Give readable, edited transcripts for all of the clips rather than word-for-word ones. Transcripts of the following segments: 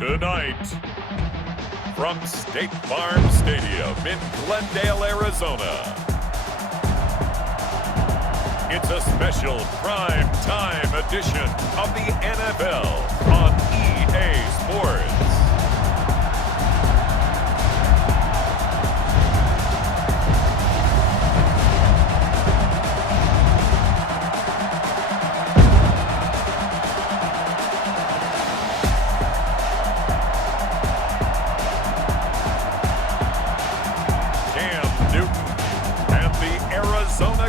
Tonight, from State Farm Stadium in Glendale, Arizona, it's a special prime time edition of the NFL on EA Sports.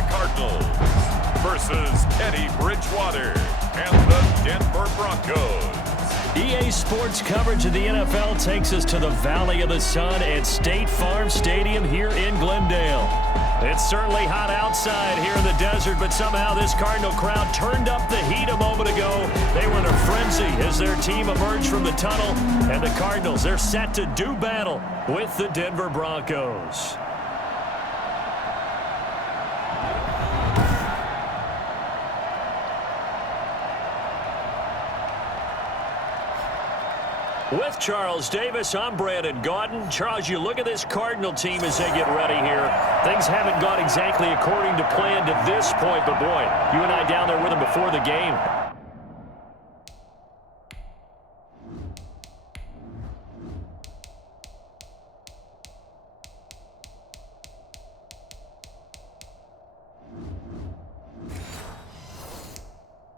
Cardinals versus Teddy Bridgewater and the Denver Broncos. EA Sports coverage of the NFL takes us to the Valley of the Sun at State Farm Stadium here in Glendale. It's certainly hot outside here in the desert, but somehow this Cardinal crowd turned up the heat a moment ago. They were in a frenzy as their team emerged from the tunnel, and the Cardinals, they're set to do battle with the Denver Broncos. With Charles Davis, I'm Brandon Gaudin. Charles, you look at this Cardinal team as they get ready here. Things haven't gone exactly according to plan to this point, but boy, you and I down there with them before the game.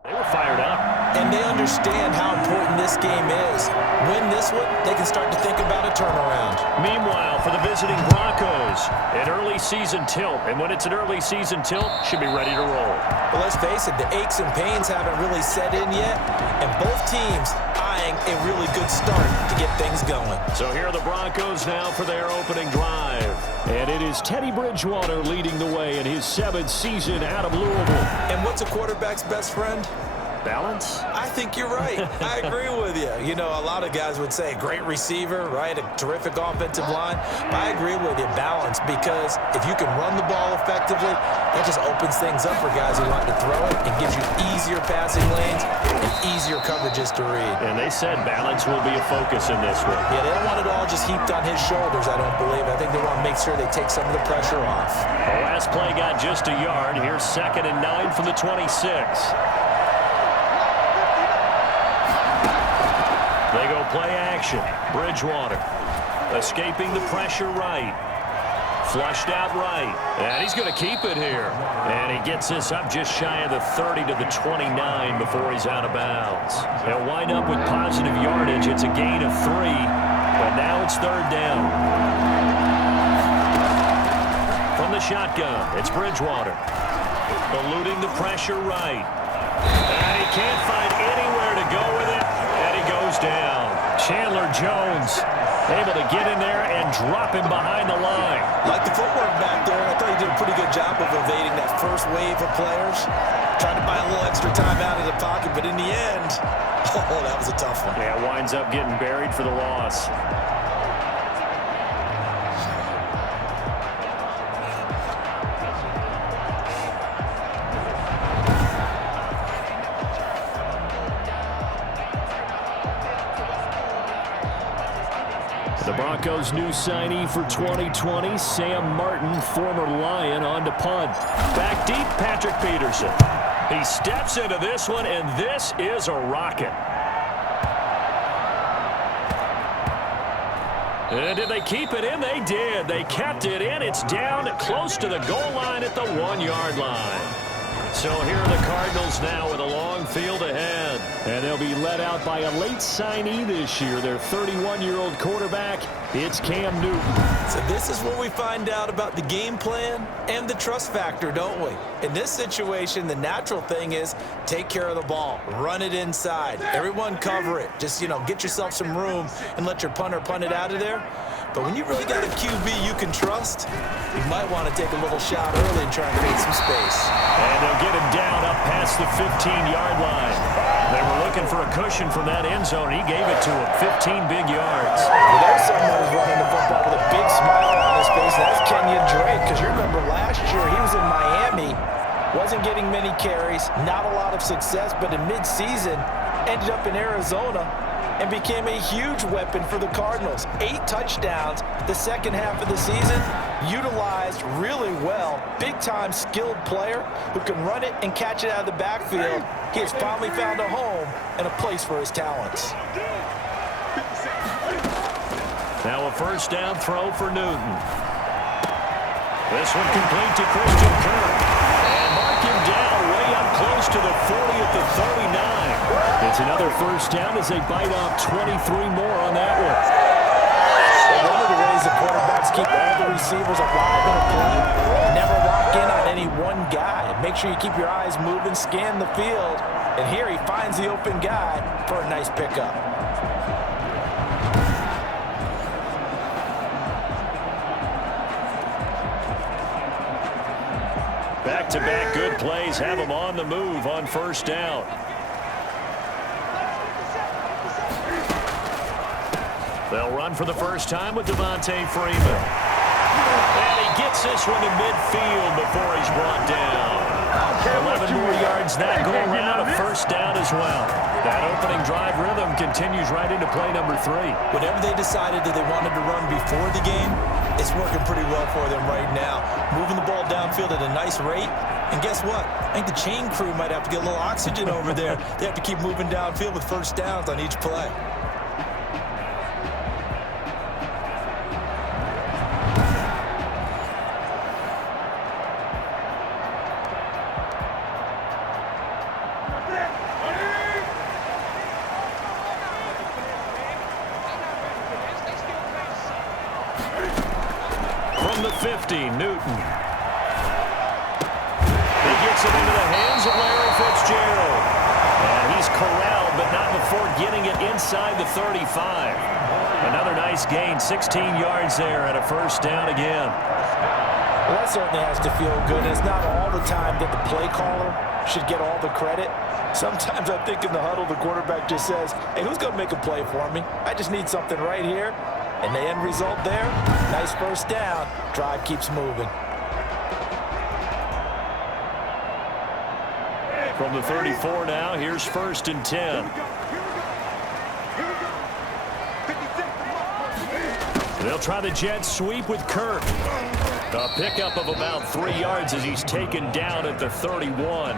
They were fired up. And they understand how important this game is. Win this one, they can start to think about a turnaround. Meanwhile, for the visiting Broncos, an early season tilt. And when it's an early season tilt, should be ready to roll. But let's face it, the aches and pains haven't really set in yet. And both teams eyeing a really good start to get things going. So here are the Broncos now for their opening drive. And it is Teddy Bridgewater leading the way in his 7th season out of Louisville. And what's a quarterback's best friend? Balance? I think you're right. I agree with you. You know, a lot of guys would say great receiver, right? A terrific offensive line. But I agree with you, balance, because if you can run the ball effectively, that just opens things up for guys who want to throw it and gives you easier passing lanes and easier coverages to read. And they said balance will be a focus in this one. Yeah, they don't want it all just heaped on his shoulders, I don't believe. I think they want to make sure they take some of the pressure off. The last play got just a yard. Here's 2nd and 9 from the 26. They go play action. Bridgewater escaping the pressure right. Flushed out right. And he's going to keep it here. And he gets this up just shy of the 30 to the 29 before he's out of bounds. They'll wind up with positive yardage. It's a gain of 3. But now it's 3rd down. From the shotgun, it's Bridgewater. Eluding the pressure right. And he can't find anywhere to go with it. Goes down. Chandler Jones able to get in there and drop him behind the line. Like the footwork back there, I thought he did a pretty good job of evading that first wave of players. Trying to buy a little extra time out of the pocket, but in the end, oh, that was a tough one. Yeah, winds up getting buried for the loss. The Broncos' new signee for 2020, Sam Martin, former Lion, on to punt. Back deep, Patrick Peterson. He steps into this one, and this is a rocket. And did they keep it in? They did. They kept it in. It's down close to the goal line at the 1-yard line. So here are the Cardinals now with a long field ahead. And they'll be led out by a late signee this year, their 31-year-old quarterback. It's Cam Newton. So this is where we find out about the game plan and the trust factor, don't we? In this situation, the natural thing is take care of the ball. Run it inside. Everyone cover it. Just, get yourself some room and let your punter punt it out of there. But when you really got a QB you can trust, you might want to take a little shot early and try and create some space. And they'll get him down up past the 15-yard line. They were looking for a cushion from that end zone. He gave it to him. 15 big yards. Well, there's someone who's running the football with a big smile on his face. That's Kenyon Drake, because you remember last year he was in Miami, wasn't getting many carries, not a lot of success, but in midseason ended up in Arizona and became a huge weapon for the Cardinals. 8 touchdowns the second half of the season, utilized really well. Big-time skilled player who can run it and catch it out of the backfield. He has finally found a home and a place for his talents. Now a first down throw for Newton. This one complete to Christian Kirk. And mark him down way up close to the 40 at the 39. It's another first down as they bite off 23 more on that one. One of the ways the quarterbacks keep all the receivers alive in a play, never lock in on any one guy. Make sure you keep your eyes moving, scan the field. And here he finds the open guy for a nice pickup. Back-to-back good plays have him on the move on first down. They'll run for the first time with Devontae Freeman. And he gets this one to midfield before he's brought down. 11 more yards that go around, a first down as well. That opening drive rhythm continues right into play number 3. Whatever they decided that they wanted to run before the game, it's working pretty well for them right now. Moving the ball downfield at a nice rate. And guess what? I think the chain crew might have to get a little oxygen over there. They have to keep moving downfield with first downs on each play. From the 50, Newton. He gets it into the hands of Larry Fitzgerald. And he's corralled, but not before getting it inside the 35. Another nice gain, 16 yards there and a first down again. Well, that certainly has to feel good. It's not all the time that the play caller should get all the credit. Sometimes I think in the huddle, the quarterback just says, hey, who's going to make a play for me? I just need something right here. And the end result there, nice first down. Drive keeps moving. From the 34 now, here's first and 10. They'll try the jet sweep with Kirk. A pickup of about 3 yards as he's taken down at the 31.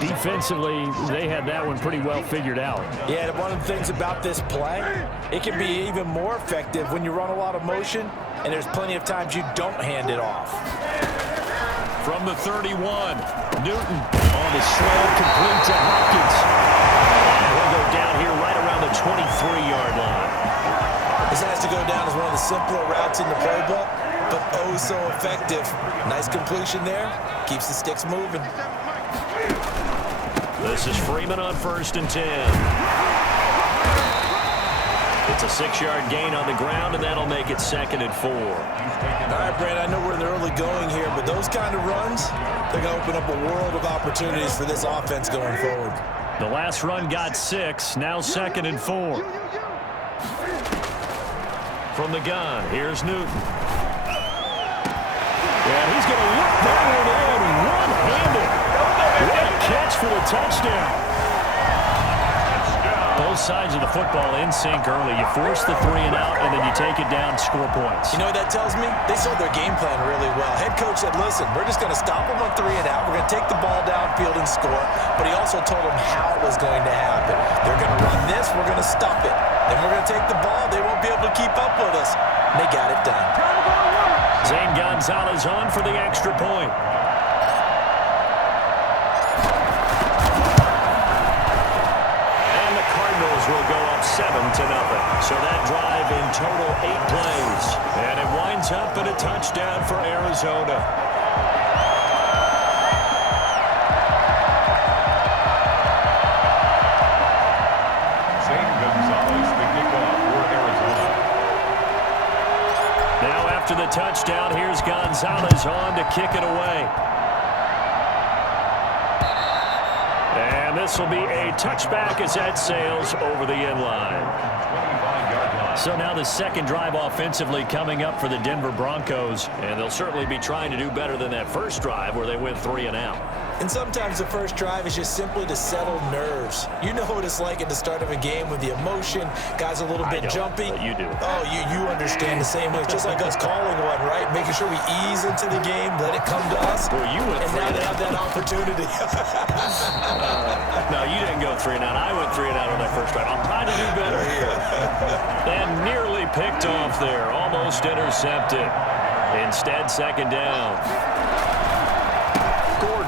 Defensively, they had that one pretty well figured out. Yeah, one of the things about this play, it can be even more effective when you run a lot of motion, and there's plenty of times you don't hand it off. From the 31, Newton on the slant, complete to Hopkins. And he'll go down here right around the 23-yard line. This has to go down as one of the simpler routes in the playbook, but oh so effective. Nice completion there. Keeps the sticks moving. This is Freeman on first and 10. It's a 6-yard gain on the ground, and that'll make it second and 4. All right, Brad, I know we're in the early going here, but those kind of runs, they're going to open up a world of opportunities for this offense going forward. The last run got 6, now second and 4. From the gun, here's Newton. Yeah, he's going to look that one in one-handed. What a catch for the touchdown. Both sides of the football in sync early. You force the 3 and out, and then you take it down, score points. You know what that tells me? They saw their game plan really well. Head coach said, listen, we're just going to stop them on 3 and out. We're going to take the ball downfield and score. But he also told them how it was going to happen. They're going to run this. We're going to stop it. Then we're going to take the ball. They won't be able to keep up with us. And they got it done. Zane Gonzalez on for the extra point. Will go up 7-0. So that drive in total 8 plays. And it winds up in a touchdown for Arizona. Zane Gonzalez, the kickoff for Arizona. Now after the touchdown, here's Gonzalez on to kick it away. And this will be a touchback as that sails over the end line. So now the second drive offensively coming up for the Denver Broncos. And they'll certainly be trying to do better than that first drive where they went 3 and out. And sometimes the first drive is just simply to settle nerves. You know what it's like at the start of a game with the emotion, guys a little bit jumpy. But you do. Oh, you understand the same way. It's just like us calling one, right? Making sure we ease into the game, let it come to us. Well, you went and now they have that opportunity. No, you didn't go 3 and out. I went 3 and out on that first drive. I'm trying to do better here. And nearly picked off there. Almost intercepted. Instead, second down. Gordon.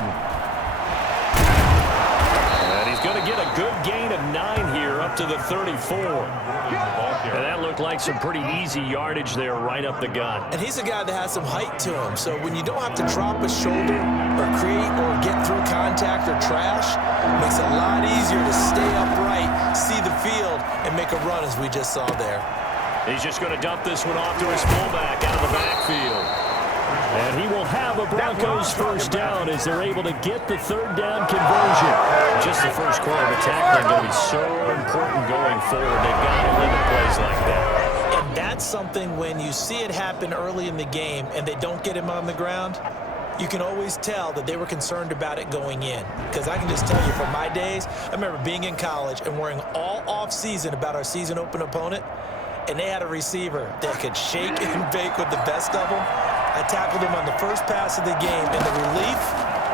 And he's going to get a good gain of 9 here up to the 34. And that looked like some pretty easy yardage there right up the gut. And he's a guy that has some height to him. So when you don't have to drop a shoulder or create or get through contact or trash, it makes it a lot easier to stay upright, see the field, and make a run as we just saw there. He's just going to dump this one off to his fullback out of the backfield. And he will have a Broncos first down as they're able to get the third down conversion. Just the first quarter of attack going to be so important going forward. They've got to limit plays like that. And that's something when you see it happen early in the game and they don't get him on the ground, you can always tell that they were concerned about it going in. Because I can just tell you from my days, I remember being in college and worrying all off-season about our season open opponent, and they had a receiver that could shake and bake with the best of them. I tackled him on the first pass of the game, and the relief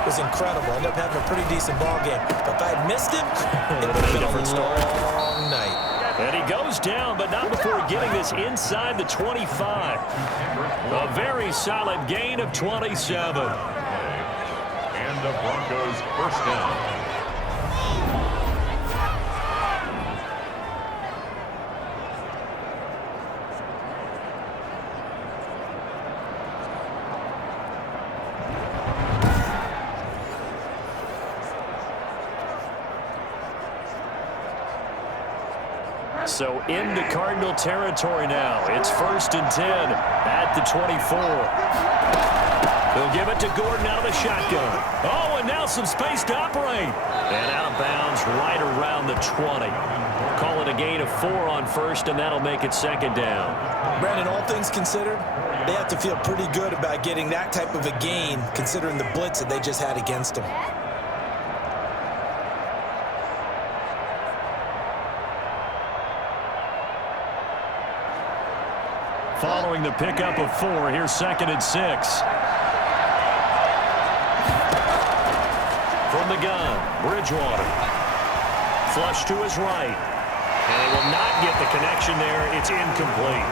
was incredible. I ended up having a pretty decent ball game. But if I had missed him, it would have been a long night. And he goes down, but not before getting this inside the 25. A very solid gain of 27. And the Broncos first down. So into Cardinal territory now. It's 1st and 10 at the 24. They'll give it to Gordon out of the shotgun. Oh, and now some space to operate. And out of bounds right around the 20. Call it a gain of 4 on first, and that'll make it second down. Brandon, all things considered, they have to feel pretty good about getting that type of a gain, considering the blitz that they just had against them. Following the pickup of 4, here's 2nd and 6. From the gun, Bridgewater. Flush to his right. And they will not get the connection there. It's incomplete.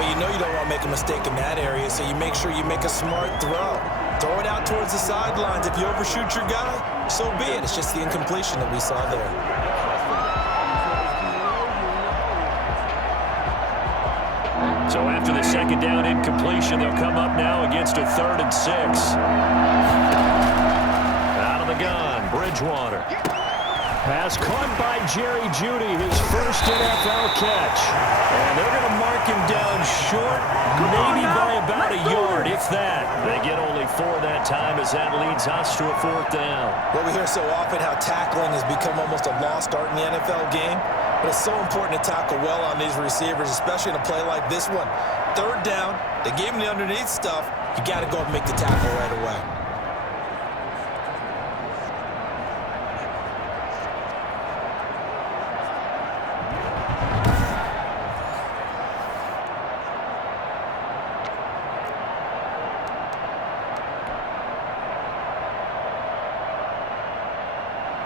Well, you know you don't want to make a mistake in that area, so you make sure you make a smart throw. Throw it out towards the sidelines. If you overshoot your guy, so be it. It's just the incompletion that we saw there. So after the second down incompletion, they'll come up now against a 3rd and 6. Out of the gun, Bridgewater. Pass caught by Jerry Jeudy, his first NFL catch. And they're going to mark him down short, maybe by about a yard, if that. They get only 4 that time as that leads us to a 4th down. Well, we hear so often how tackling has become almost a lost art in the NFL game. But it's so important to tackle well on these receivers, especially in a play like this one. 3rd down, they gave him the underneath stuff. You got to go and make the tackle right away.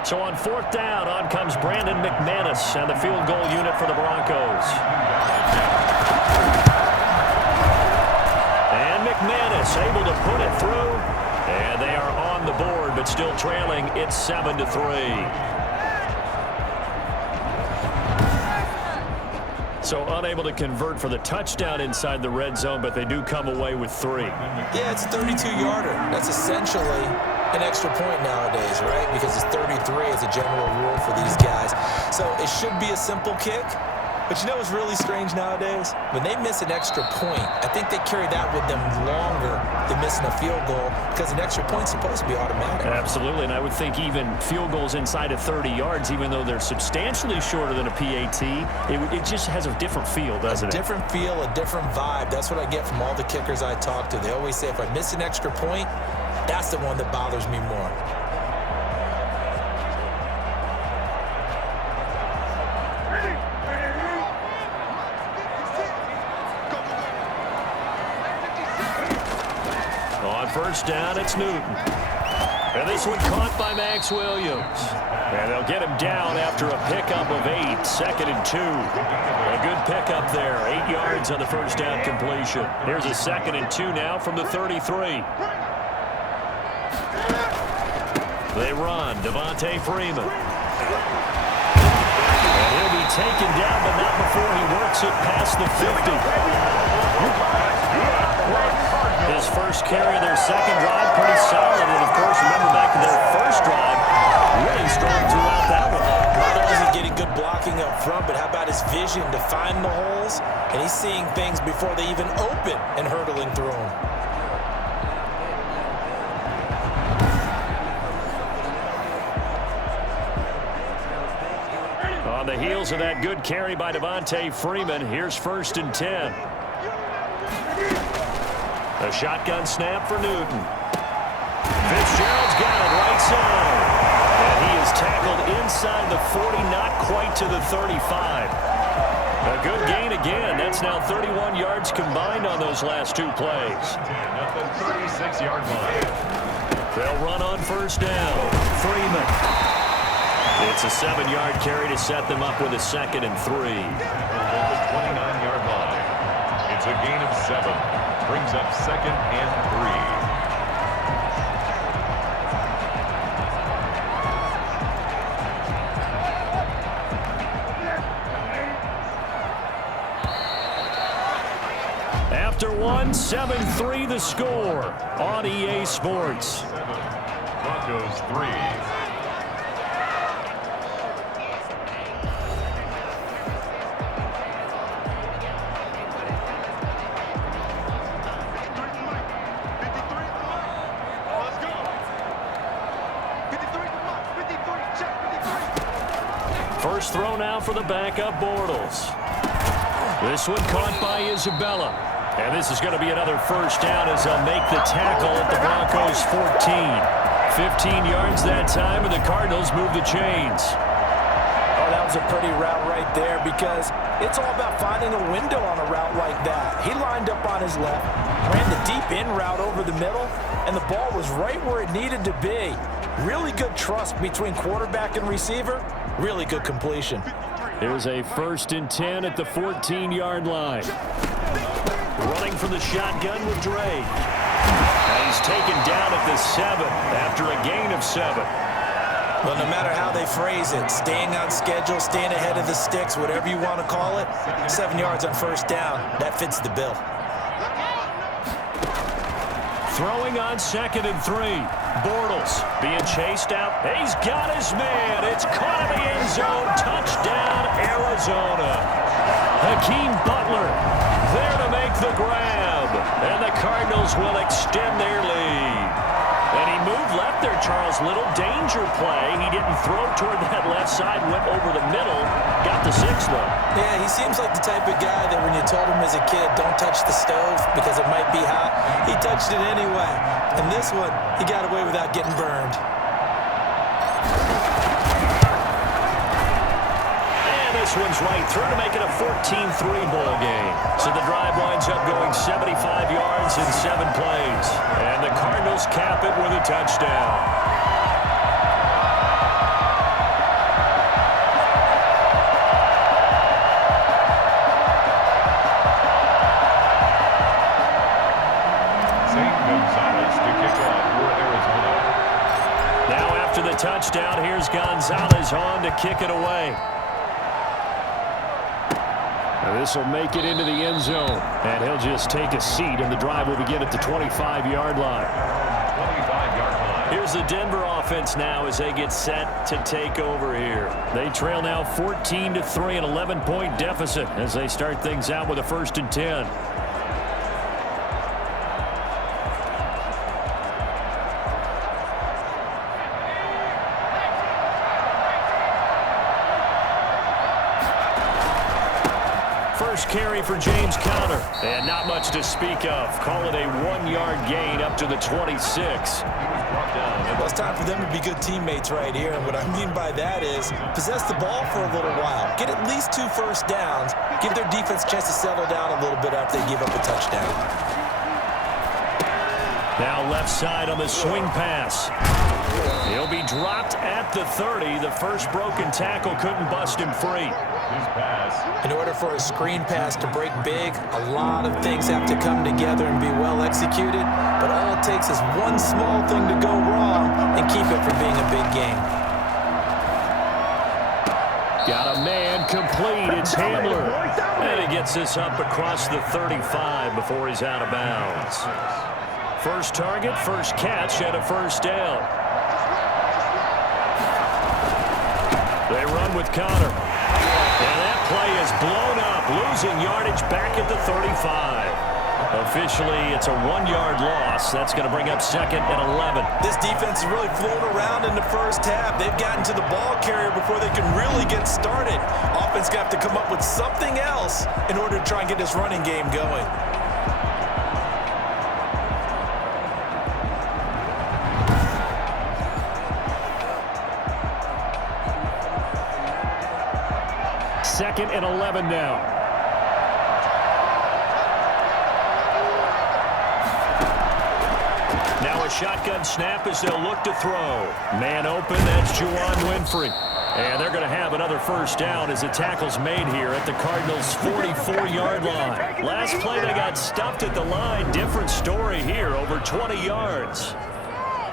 So on 4th down, on comes Brandon McManus and the field goal unit for the Broncos. And McManus able to put it through. And they are on the board, but still trailing. It's 7-3. So unable to convert for the touchdown inside the red zone, but they do come away with 3. Yeah, it's a 32-yarder. That's essentially an extra point nowadays, right? Because it's 33 as a general rule for these guys. So it should be a simple kick. But you know what's really strange nowadays? When they miss an extra point, I think they carry that with them longer than missing a field goal because an extra point's supposed to be automatic. Absolutely, and I would think even field goals inside of 30 yards, even though they're substantially shorter than a PAT, it just has a different feel, doesn't it? A different feel, a different vibe. That's what I get from all the kickers I talk to. They always say if I miss an extra point, that's the one that bothers me more. first down, it's Newton. And this one caught by Max Williams. And they'll get him down after a pickup of 8, 2nd and 2. A good pickup there, 8 yards on the first down completion. Here's a 2nd and 2 now from the 33. They run, Devontae Freeman. And he'll be taken down, but not before he works it past the 50. His first carry of their second drive, pretty solid. And, of course, remember back to their first drive, really strong throughout that one. Not only is he getting good blocking up front, but how about his vision to find the holes? And he's seeing things before they even open and hurtling through them. On the heels of that good carry by Devontae Freeman, here's 1st and 10. A shotgun snap for Newton. Fitzgerald's got it right side. And he is tackled inside the 40, not quite to the 35. A good gain again. That's now 31 yards combined on those last 2 plays. At the 36-yard line. They'll run on first down. Freeman. It's a 7-yard carry to set them up with a 2nd and 3. At the 29-yard line. It's a gain of 7. Brings up 2nd and 3. After one, 7-3 the score on EA Sports. Broncos 3. First throw now for the backup Bortles. This one caught by Isabella. And this is going to be another first down as they'll make the tackle at the Broncos 14. 15 yards that time, and the Cardinals move the chains. Oh, that was a pretty route right there because it's all about finding a window on a route like that. He lined up on his left, ran the deep in route over the middle, and the ball was right where it needed to be. Really good trust between quarterback and receiver. Really good completion. Here's a 1st and 10 at the 14-yard line. Running from the shotgun with Dre. And he's taken down at the 7 after a gain of 7. Well, no matter how they phrase it, staying on schedule, staying ahead of the sticks, whatever you want to call it, 7 yards on first down, that fits the bill. Throwing on 2nd and 3. Bortles being chased out. He's got his man. It's caught in the end zone. Touchdown, Arizona. Hakeem Butler there to make the grab. And the Cardinals will extend their lead. And he moved left there, Charles. Little danger play. He didn't throw toward that left side, went over the middle. Got the 6, though. Yeah, he seems like the type of guy that when you told him as a kid, don't touch the stove because it might be hot, he touched it anyway. And this one, he got away without getting burned. And this one's right through to make it a 14-3 ball game. So the drive winds up going 75 yards in 7 plays. And the Cardinals cap it with a touchdown. The touchdown. Here's Gonzalez on to kick it away. Now this will make it into the end zone, and he'll just take a seat, and the drive will begin at the 25-yard line. 25-yard line. Here's the Denver offense now as they get set to take over here. They trail now 14-3, an 11-point deficit as they start things out with a 1st and 10. First carry for James Conner, and not much to speak of. Call it a 1-yard gain up to the 26. Well, it's time for them to be good teammates right here. And what I mean by that is possess the ball for a little while. Get at least 2 first downs. Give their defense a chance to settle down a little bit after they give up a touchdown. Now left side on the swing pass. He'll be dropped at the 30. The first broken tackle couldn't bust him free. In order for a screen pass to break big, a lot of things have to come together and be well executed. But all it takes is one small thing to go wrong and keep it from being a big game. Got a man complete. It's Hamler. And he gets this up across the 35 before he's out of bounds. First target, first catch, and a first down. They run with Connor. And that play is blown up, losing yardage back at the 35. Officially, it's a 1-yard loss. That's going to bring up 2nd and 11. This defense has really flown around in the first half. They've gotten to the ball carrier before they can really get started. Offense got to come up with something else in order to try and get this running game going. Second and 11 now. Now a shotgun snap as they'll look to throw. Man open, that's Juwan Winfrey. And they're going to have another first down as the tackle's made here at the Cardinals' 44-yard line. Last play they got stuffed at the line. Different story here, over 20 yards.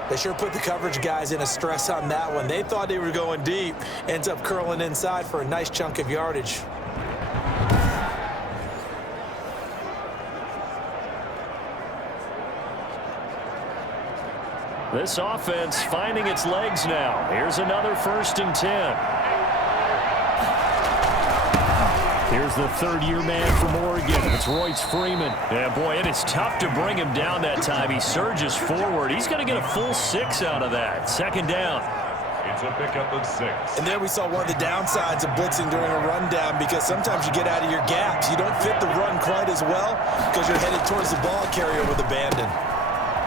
They sure put the coverage guys in a stress on that one. They thought they were going deep. Ends up curling inside for a nice chunk of yardage. This offense finding its legs now. Here's another 1st and 10. Here's the third-year man from Oregon. It's Royce Freeman. Yeah, boy, it is tough to bring him down that time. He surges forward. He's going to get a full 6 out of that. 2nd down. It's a pickup of 6. And there we saw one of the downsides of blitzing during a rundown, because sometimes you get out of your gaps. You don't fit the run quite as well because you're headed towards the ball carrier with abandon.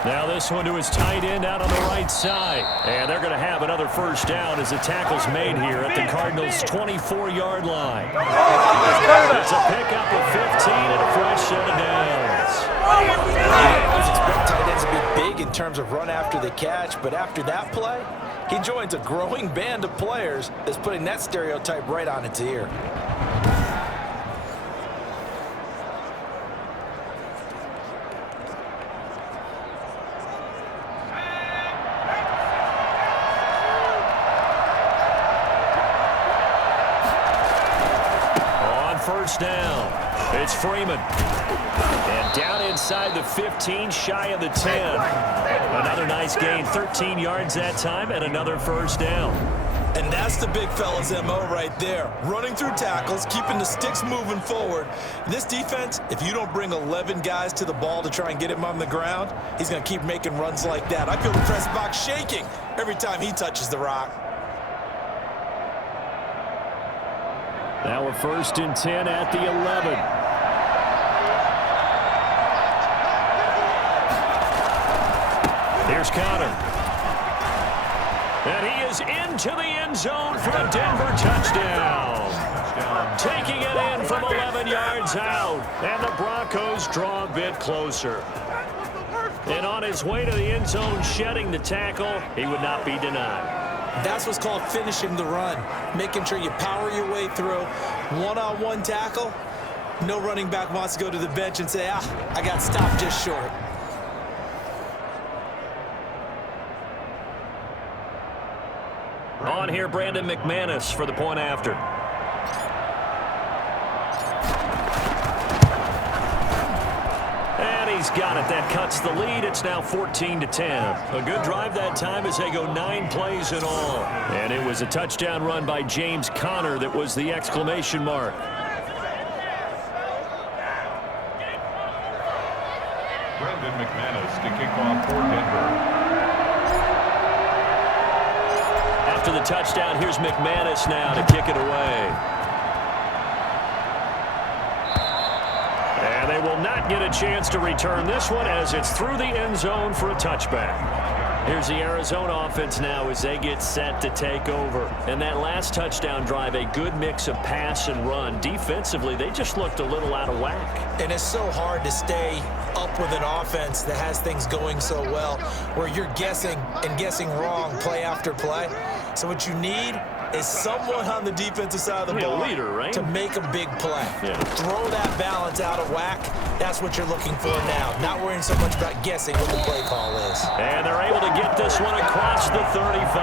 Now this one to his tight end out on the right side. And they're going to have another first down as the tackle's made here at the Cardinals' 24-yard line. It's a pickup of 15 and a fresh set of downs. I always expect tight ends to be big in terms of run after the catch, but after that play, he joins a growing band of players that's putting that stereotype right on its ear. First down. It's Freeman. And down inside the 15, shy of the 10. Another nice gain, 13 yards that time, and another first down. And that's the big fella's MO right there. Running through tackles, keeping the sticks moving forward. This defense, if you don't bring 11 guys to the ball to try and get him on the ground, he's going to keep making runs like that. I feel the press box shaking every time he touches the rock. Now a 1st and 10 at the 11. Here's Connor. And he is into the end zone for a Denver touchdown. Taking it in from 11 yards out. And the Broncos draw a bit closer. And on his way to the end zone, shedding the tackle, he would not be denied. That's what's called finishing the run, making sure you power your way through. One-on-one tackle, no running back wants to go to the bench and say, I got stopped just short. On here, Brandon McManus for the point after. He's got it. That cuts the lead. It's now 14-10. A good drive that time as they go 9 plays in all. And it was a touchdown run by James Conner that was the exclamation mark. Brandon McManus to kick off for Denver. After the touchdown, here's McManus now to kick it away. And they will not get a chance to return this one as it's through the end zone for a touchback. Here's the Arizona offense now as they get set to take over. And that last touchdown drive, a good mix of pass and run. Defensively, they just looked a little out of whack. And it's so hard to stay up with an offense that has things going so well, where you're guessing and guessing wrong play after play. So what you need is someone on the defensive side of the ball leader, right? to make a big play. Yeah. Throw that balance out of whack. That's what you're looking for now. Not worrying so much about guessing what the play call is. And they're able to get this one across the 35.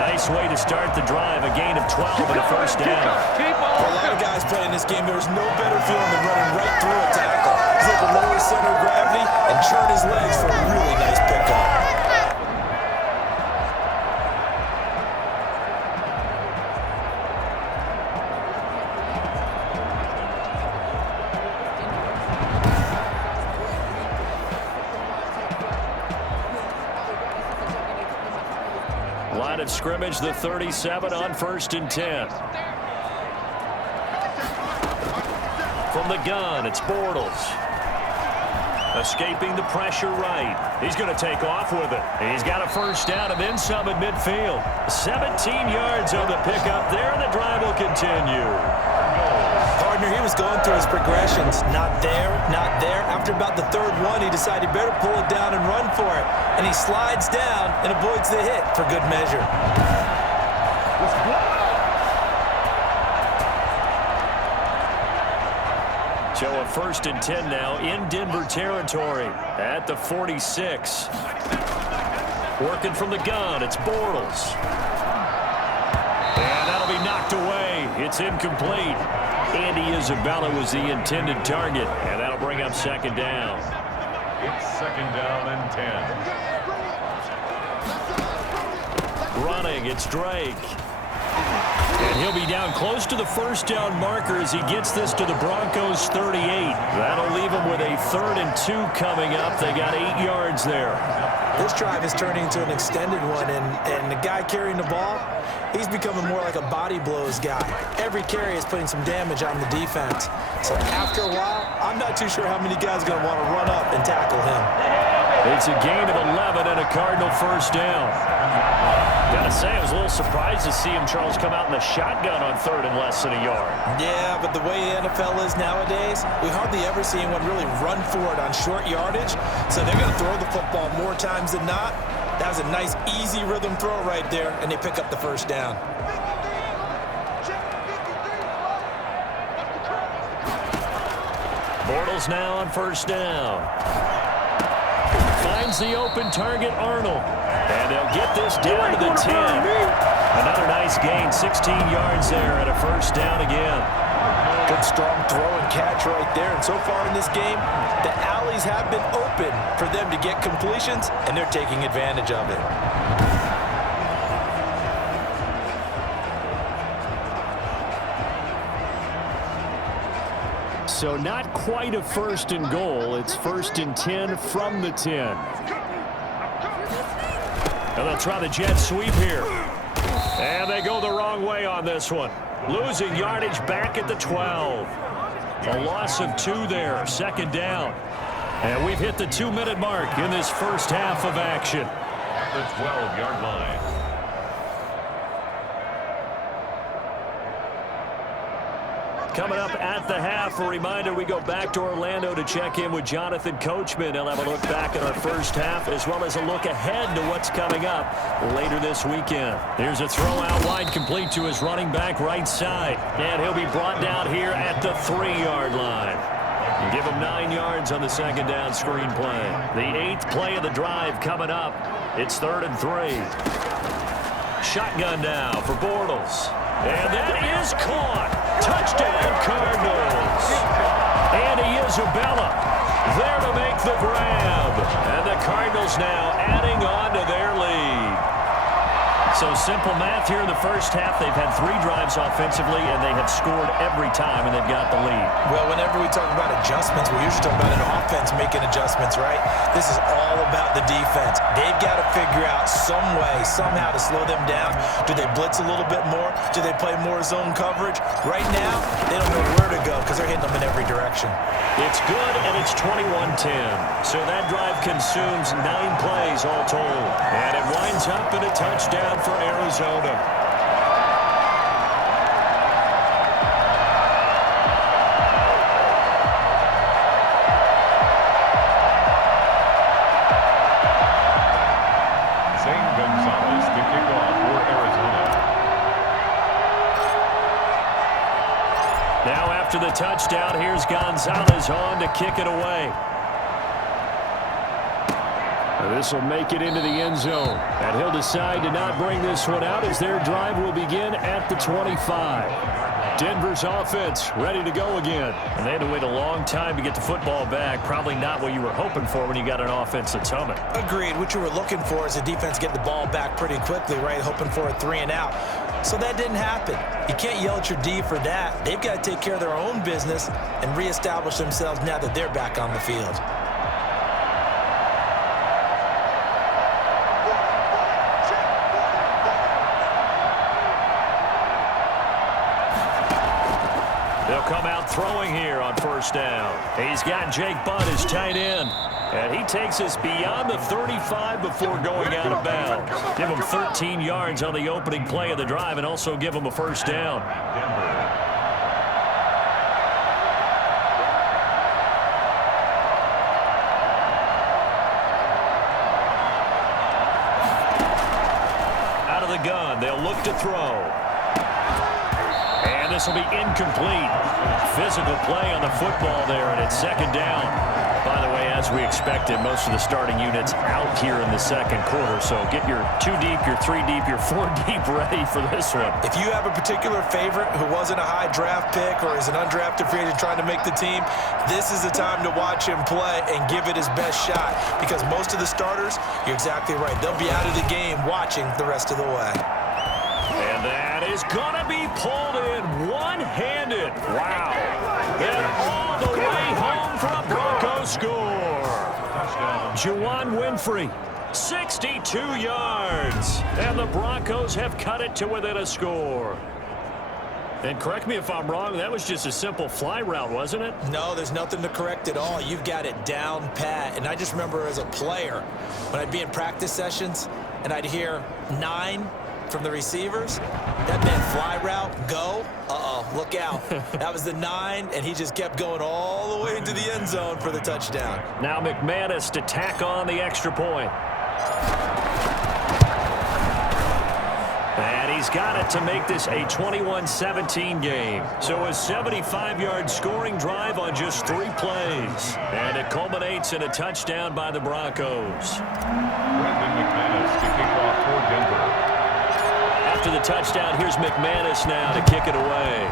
Nice way to start the drive. A gain of 12 and a first down. For a lot of guys playing this game, there's no better feeling than running right through a tackle. He's able to lower his center of gravity and churn his legs for a really nice pickup. Line of scrimmage, the 37 on 1st and 10. From the gun, it's Bortles. Escaping the pressure right. He's going to take off with it. He's got a first down and then some at midfield. 17 yards on the pickup there, and the drive will continue. Partner, he was going through his progressions. Not there, not there. After about the third one, he decided he better pull it down and run for it. And he slides down and avoids the hit for good measure. So a 1st and 10 now in Denver territory at the 46. Working from the gun, it's Bortles. And that'll be knocked away. It's incomplete. Andy Isabella was the intended target, and that'll bring up 2nd down. It's 2nd down and 10. Running, it's Drake. And he'll be down close to the first down marker as he gets this to the Broncos 38. That'll leave him with a 3rd and 2 coming up. They got 8 yards there. This drive is turning into an extended one, and the guy carrying the ball, he's becoming more like a body blows guy. Every carry is putting some damage on the defense. So after a while, I'm not too sure how many guys are going to want to run up and tackle him. It's a gain of 11 and a Cardinal first down. Gotta say, I was a little surprised to see him, Charles, come out in the shotgun on 3rd and less than a yard. Yeah, but the way the NFL is nowadays, we hardly ever see anyone really run for it on short yardage. So they're going to throw the football more times than not. That was a nice, easy rhythm throw right there, and they pick up the first down. Bortles now on 1st down. Finds the open target, Arnold. And they'll get this down to the 10. Another nice gain, 16 yards there, and a first down again. Good strong throw and catch right there. And so far in this game, the alleys have been open for them to get completions, and they're taking advantage of it. So not quite a 1st and goal. It's 1st and 10 from the 10. And they'll try the jet sweep here. And they go the wrong way on this one. Losing yardage back at the 12. A loss of 2 there, 2nd down. And we've hit the 2-minute mark in this first half of action. The 12-yard line. Coming up at the half, a reminder, we go back to Orlando to check in with Jonathan Coachman. He'll have a look back at our first half as well as a look ahead to what's coming up later this weekend. Here's a throw out wide, complete to his running back right side. And he'll be brought down here at the 3-yard line. Give him 9 yards on the 2nd down screen play. The 8th play of the drive coming up. It's 3rd and 3. Shotgun now for Bortles. And that is caught. Touchdown, Cardinals. Andy Isabella there to make the grab. And the Cardinals now adding on to their lead. So simple math here in the first half. They've had 3 drives offensively, and they have scored every time, and they've got the lead. Well, whenever we talk about adjustments, we usually talk about an offense making adjustments, right? This is all about the defense. They've got to figure out some way, somehow to slow them down. Do they blitz a little bit more? Do they play more zone coverage? Right now, they don't know where to go because they're hitting them in every direction. It's good, and it's 21-10. So that drive consumes 9 plays all told. And it winds up in a touchdown for Arizona. Now after the touchdown, here's Gonzalez on to kick it away. This will make it into the end zone. And he'll decide to not bring this one out as their drive will begin at the 25. Denver's offense ready to go again. And they had to wait a long time to get the football back. Probably not what you were hoping for when you got an offense that's humming. Agreed. What you were looking for is the defense get the ball back pretty quickly, right? Hoping for a 3 and out. So that didn't happen. You can't yell at your D for that. They've got to take care of their own business and reestablish themselves now that they're back on the field. They'll come out throwing here on first down. He's got Jake Butt as tight end. And he takes us beyond the 35 before going out of bounds. Give him 13 yards on the opening play of the drive and also give him a first down. Out of the gun, they'll look to throw. And this will be incomplete. Physical play on the football there, and it's second down. By the way, as we expected, most of the starting units out here in the second quarter. So get your 2 deep, your 3 deep, your 4 deep ready for this one. If you have a particular favorite who wasn't a high draft pick or is an undrafted free agent trying to make the team, this is the time to watch him play and give it his best shot. Because most of the starters, you're exactly right, they'll be out of the game watching the rest of the way. And that is going to be pulled in one-handed. Wow. And all the way home for a Broncos score. Juwan Winfrey, 62 yards. And the Broncos have cut it to within a score. And correct me if I'm wrong, that was just a simple fly route, wasn't it? No, there's nothing to correct at all. You've got it down pat. And I just remember as a player, when I'd be in practice sessions and I'd hear 9 from the receivers, that meant fly route, go, look out. That was the 9, and he just kept going all the way into the end zone for the touchdown. Now McManus to tack on the extra point. And he's got it to make this a 21-17 game. So a 75-yard scoring drive on just 3 plays. And it culminates in a touchdown by the Broncos. Brandon McManus to kick off for Denver. After the touchdown, here's McManus now to kick it away.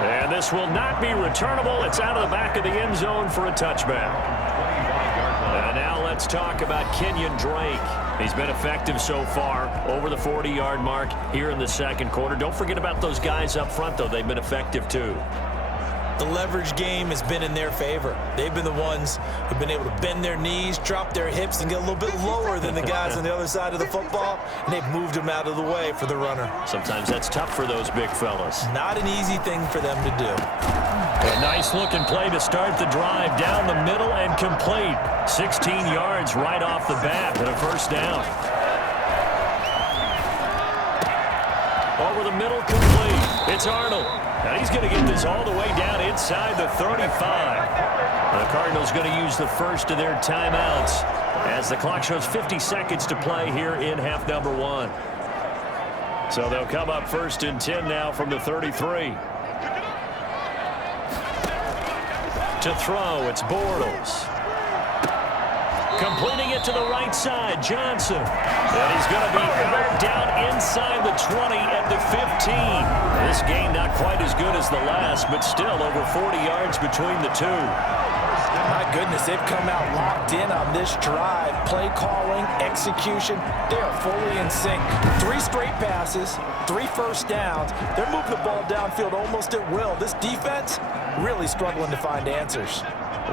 And this will not be returnable. It's out of the back of the end zone for a touchback. And now let's talk about Kenyon Drake. He's been effective so far, over the 40-yard mark here in the second quarter. Don't forget about those guys up front, though. They've been effective, too. The leverage game has been in their favor. They've been the ones who've been able to bend their knees, drop their hips, and get a little bit lower than the guys on the other side of the football, and they've moved them out of the way for the runner. Sometimes that's tough for those big fellas. Not an easy thing for them to do. A nice-looking play to start the drive down the middle and complete. 16 yards right off the bat and a first down. Over the middle, complete. It's Arnold. And he's going to get this all the way down inside the 35. The Cardinals going to use the first of their timeouts as the clock shows 50 seconds to play here in half number 1. So they'll come up first and 10 now from the 33. To throw, it's Bortles. Completing it to the right side, Johnson. And he's going to be out down inside the 20 at the 15. This game not quite as good as the last, but still over 40 yards between the two. My goodness, they've come out locked in on this drive. Play calling, execution, they are fully in sync. 3 straight passes, 3 first downs. They're moving the ball downfield almost at will. This defense really struggling to find answers.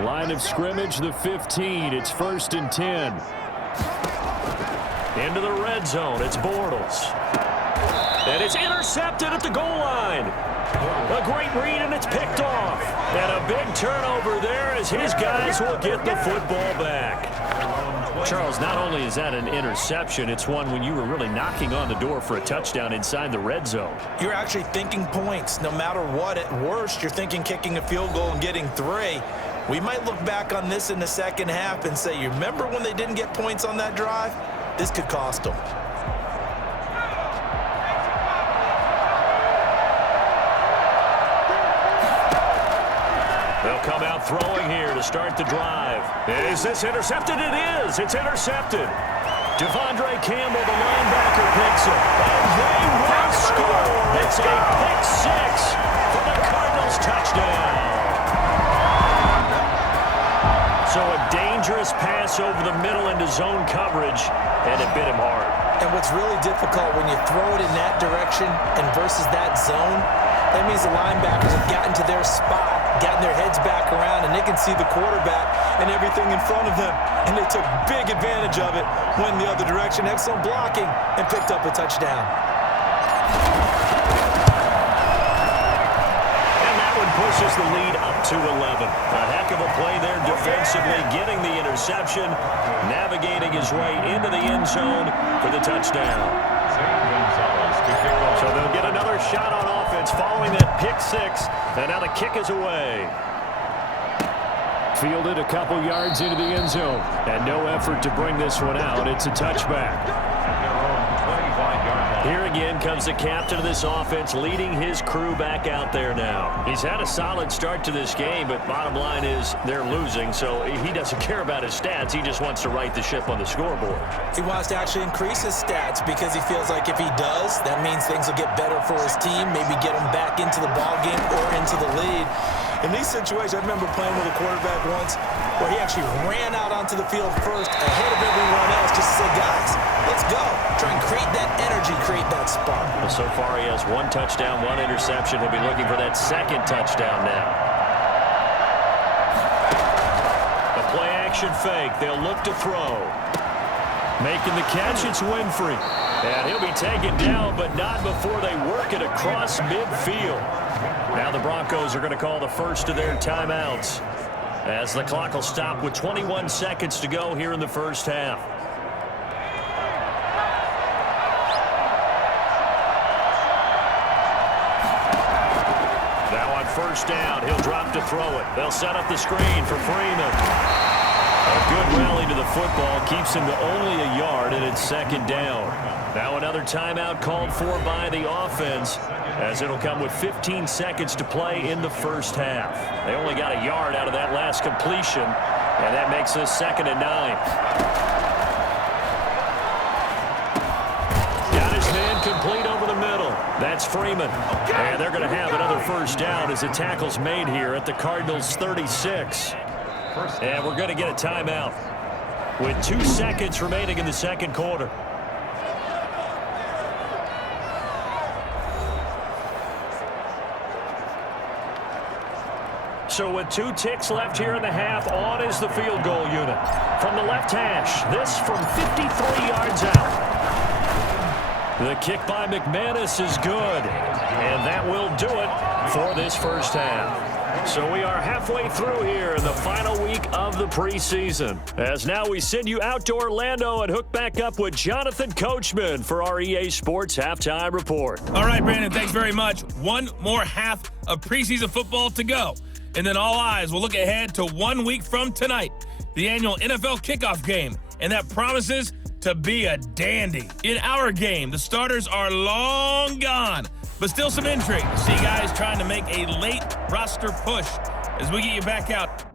Line of scrimmage, the 15. It's 1st and 10. Into the red zone. It's Bortles. And it's intercepted at the goal line. A great read, and it's picked off. And a big turnover there as his guys will get the football back. Charles, not only is that an interception, it's one when you were really knocking on the door for a touchdown inside the red zone. You're actually thinking points. No matter what, at worst, you're thinking kicking a field goal and getting 3. We might look back on this in the second half and say, you remember when they didn't get points on that drive? This could cost them. They'll come out throwing here to start the drive. Is this intercepted? It is. It's intercepted. Devondre Campbell, the linebacker, picks it. And they will score. It's a pick 6 for the Cardinals touchdown. So a dangerous pass over the middle into zone coverage, and it bit him hard. And what's really difficult when you throw it in that direction and versus that zone, that means the linebackers have gotten to their spot, gotten their heads back around, and they can see the quarterback and everything in front of them. And they took big advantage of it, went the other direction, excellent blocking, and picked up a touchdown. And that one pushes the lead up to 11. A heck of a play there defensively, getting the interception, navigating his way into the end zone for the touchdown. So they'll get another shot on offense following that pick 6, and now the kick is away. Fielded a couple yards into the end zone, and no effort to bring this one out. It's a touchback. Here again comes the captain of this offense, leading his crew back out there now. He's had a solid start to this game, but bottom line is they're losing, so he doesn't care about his stats. He just wants to right the ship on the scoreboard. He wants to actually increase his stats because he feels like if he does, that means things will get better for his team, maybe get him back into the ball game or into the lead. In these situations, I remember playing with a quarterback once where he actually ran out onto the field first ahead of everyone else just to say, guys, let's go. Try and create that energy, create that spark. Well, so far he has 1 touchdown, 1 interception. He'll be looking for that 2nd touchdown now. A play-action fake. They'll look to throw. Making the catch, it's Winfrey. And he'll be taken down, but not before they work it across midfield. Now the Broncos are going to call the first of their timeouts as the clock will stop with 21 seconds to go here in the first half. Now on first down, he'll drop to throw it. They'll set up the screen for Freeman. A good rally to the football keeps him to only a yard, and it's 2nd down. Now another timeout called for by the offense, as it'll come with 15 seconds to play in the first half. They only got a yard out of that last completion, and that makes this 2nd and 9. Got his man complete over the middle. That's Freeman. And they're going to have another first down as the tackle's made here at the Cardinals' 36. And we're going to get a timeout with 2 seconds remaining in the second quarter. So with 2 ticks left here in the half, on is the field goal unit. From the left hash, this from 53 yards out. The kick by McManus is good, and that will do it for this first half. So we are halfway through here in the final week of the preseason. As now we send you out to Orlando and hook back up with Jonathan Coachman for our EA Sports Halftime Report. All right, Brandon, thanks very much. One more half of preseason football to go. And then all eyes will look ahead to 1 week from tonight, the annual NFL kickoff game. And that promises to be a dandy. In our game, the starters are long gone, but still some intrigue. See guys trying to make a late roster push as we get you back out